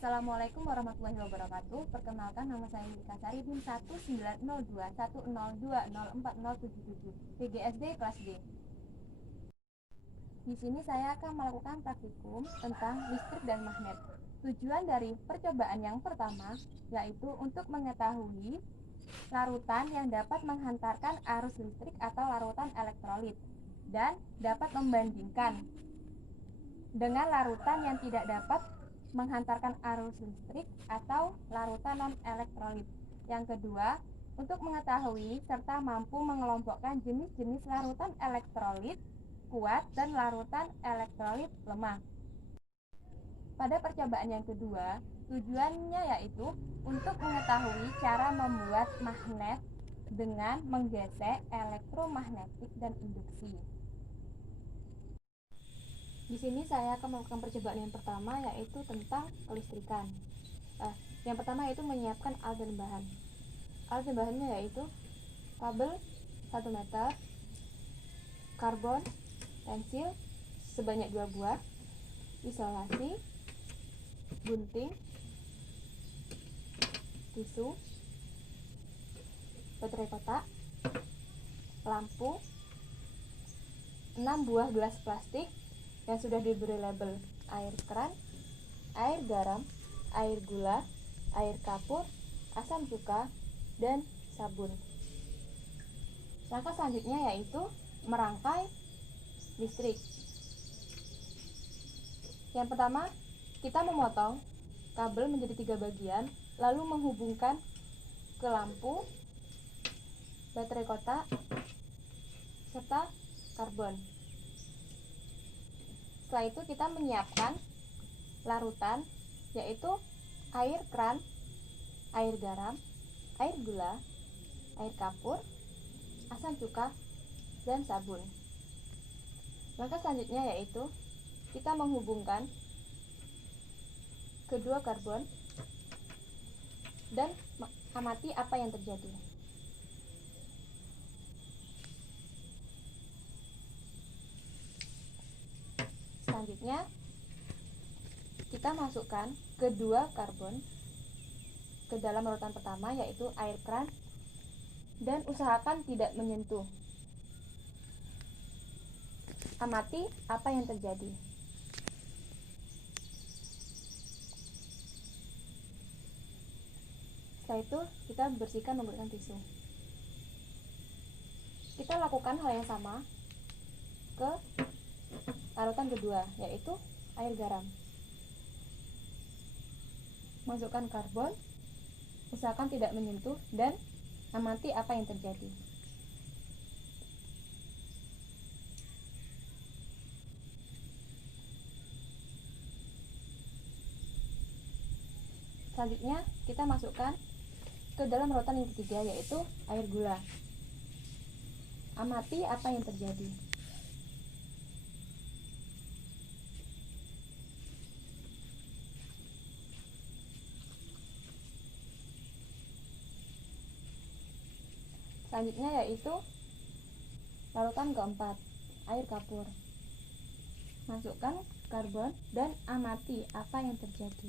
Assalamualaikum warahmatullahi wabarakatuh. Perkenalkan, nama saya Yulika Sari, NIM 1902102040077, PGSD kelas D. Di sini saya akan melakukan praktikum tentang listrik dan magnet. Tujuan dari percobaan yang pertama yaitu untuk mengetahui larutan yang dapat menghantarkan arus listrik atau larutan elektrolit dan dapat membandingkan dengan larutan yang tidak dapat menghantarkan arus listrik atau larutan non-elektrolit. Yang kedua, untuk mengetahui serta mampu mengelompokkan jenis-jenis larutan elektrolit kuat dan larutan elektrolit lemah. Pada percobaan yang kedua, tujuannya yaitu untuk mengetahui cara membuat magnet dengan menggesek elektromagnetik dan induksi. Di sini saya akan melakukan percobaan yang pertama yaitu tentang kelistrikan. Yang pertama yaitu menyiapkan alat dan bahan. Alat dan bahannya yaitu kabel 1 meter, karbon, pensil sebanyak 2 buah, isolasi, gunting, tisu, baterai kotak, lampu, 6 buah gelas plastik yang sudah diberi label air keran, air garam, air gula, air kapur, asam cuka, dan sabun. Langkah selanjutnya yaitu merangkai listrik. Yang pertama, kita memotong kabel menjadi 3 bagian, lalu menghubungkan ke lampu, baterai kotak, serta karbon. Setelah itu kita menyiapkan larutan yaitu air keran, air garam, air gula, air kapur, asam cuka, dan sabun. Langkah selanjutnya yaitu kita menghubungkan kedua karbon dan amati apa yang terjadi. Selanjutnya kita masukkan kedua karbon ke dalam larutan pertama yaitu air keran dan usahakan tidak menyentuh. Amati apa yang terjadi. Setelah itu kita bersihkan menggunakan tisu. Kita lakukan hal yang sama ke larutan kedua yaitu air garam. Masukkan karbon, usahakan tidak menyentuh dan amati apa yang terjadi. Selanjutnya kita masukkan ke dalam larutan yang ketiga yaitu air gula. Amati apa yang terjadi. Selanjutnya yaitu larutan keempat, air kapur. Masukkan karbon dan amati apa yang terjadi.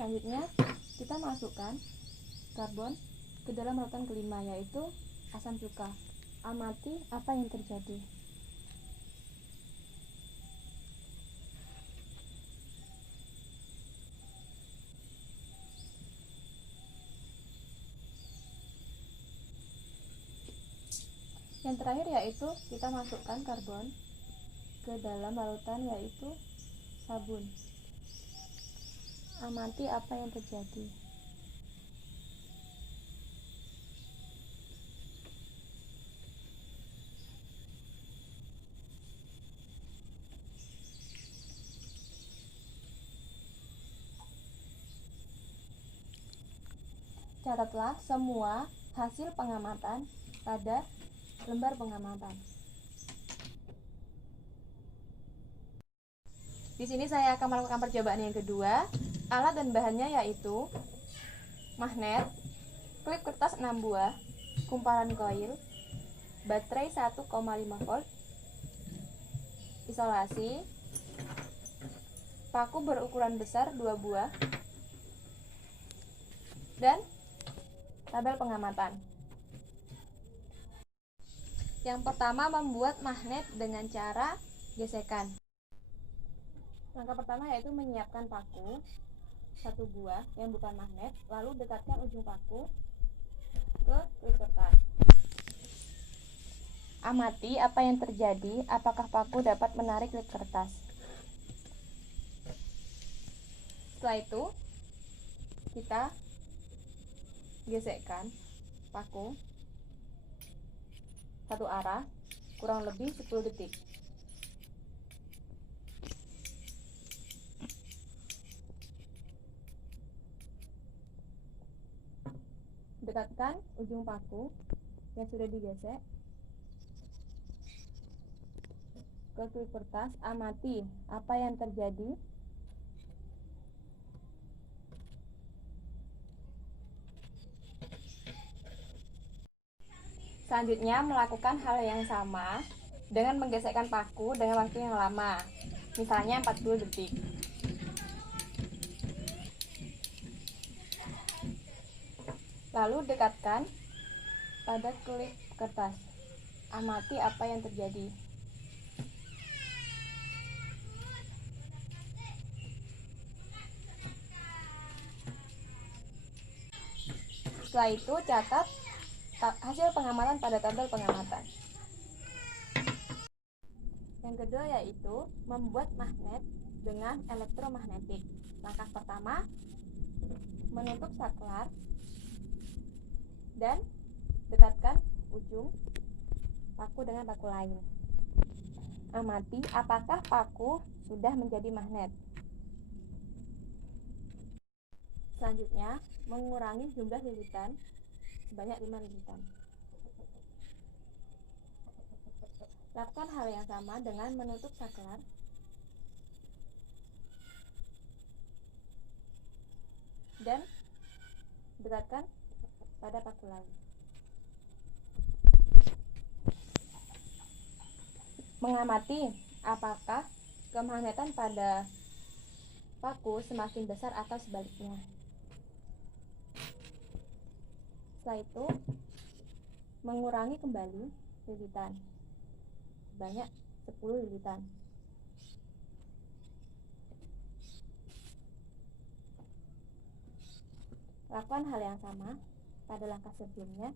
Selanjutnya kita masukkan karbon ke dalam larutan kelima yaitu asam cuka. Amati apa yang terjadi. Yang terakhir yaitu kita masukkan karbon ke dalam larutan yaitu sabun. Amati apa yang terjadi. Catatlah semua hasil pengamatan pada lembar pengamatan. Di sini saya akan melakukan percobaan yang kedua. Alat dan bahannya yaitu magnet, klip kertas 6 buah, kumparan koil, baterai 1,5 volt, isolasi, paku berukuran besar 2 buah, dan tabel pengamatan. Yang pertama, membuat magnet dengan cara gesekan. Langkah pertama yaitu menyiapkan paku 1 buah yang bukan magnet, lalu dekatkan ujung paku ke klip kertas. Amati apa yang terjadi, apakah paku dapat menarik klip kertas. Setelah itu, kita gesekkan paku satu arah kurang lebih 10 detik. Dekatkan ujung paku yang sudah digesek ke klip kertas. Amati apa yang terjadi. Selanjutnya, melakukan hal yang sama dengan menggesekkan paku dengan waktu yang lama, misalnya 40 detik. Lalu dekatkan pada klip kertas. Amati apa yang terjadi. Setelah itu, catat hasil pengamatan pada tabel pengamatan. Yang kedua yaitu membuat magnet dengan elektromagnetik. Langkah pertama, menutup saklar dan dekatkan ujung paku dengan paku lain. Amati apakah paku sudah menjadi magnet. Selanjutnya, mengurangi jumlah lilitan sebanyak 5 lilitan. Lakukan hal yang sama dengan menutup saklar dan dekatkan pada paku lain. Mengamati apakah kemagnetan pada paku semakin besar atau sebaliknya. Setelah itu, mengurangi kembali lilitan sebanyak 10 lilitan. Lakukan hal yang sama pada langkah sebelumnya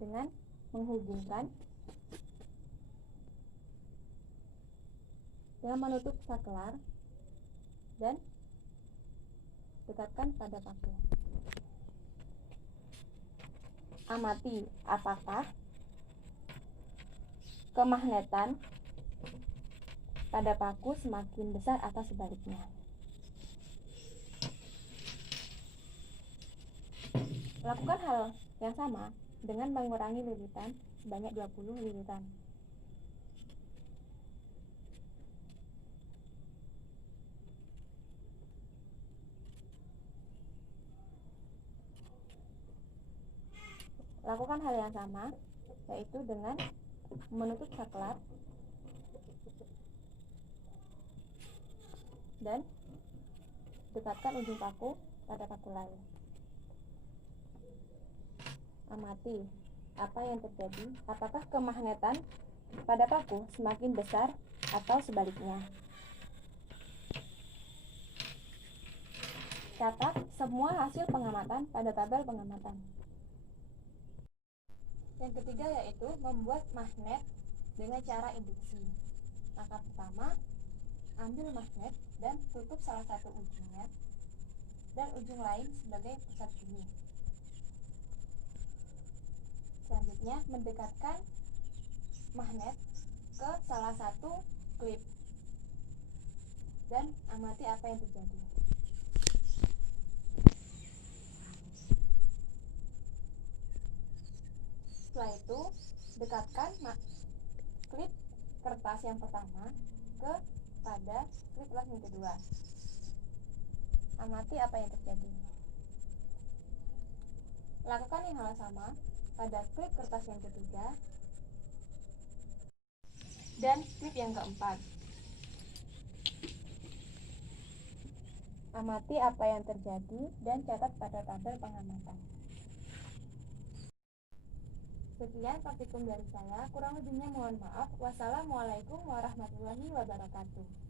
dengan menghubungkan dengan menutup saklar dan dekatkan pada paku. Amati apakah kemagnetan pada paku semakin besar atau sebaliknya. Lakukan hal yang sama dengan mengurangi lilitan sebanyak 20 lilitan. Lakukan hal yang sama, yaitu dengan menutup saklar dan dekatkan ujung paku pada paku lain. Amati apa yang terjadi, apakah kemagnetan pada paku semakin besar atau sebaliknya. Catat semua hasil pengamatan pada tabel pengamatan. Yang ketiga yaitu membuat magnet dengan cara induksi. Langkah pertama, ambil magnet dan tutup salah satu ujungnya dan ujung lain sebagai pusat bunyi. Selanjutnya, mendekatkan magnet ke salah satu klip dan amati apa yang terjadi. Setelah itu, dekatkan klip kertas yang pertama pada klip kertas yang kedua. Amati apa yang terjadi. Lakukan yang hal sama pada klip kertas yang ketiga dan klip yang keempat. Amati apa yang terjadi dan catat pada tabel pengamatan. Sekian praktikum dari saya, kurang lebihnya mohon maaf. Wassalamualaikum warahmatullahi wabarakatuh.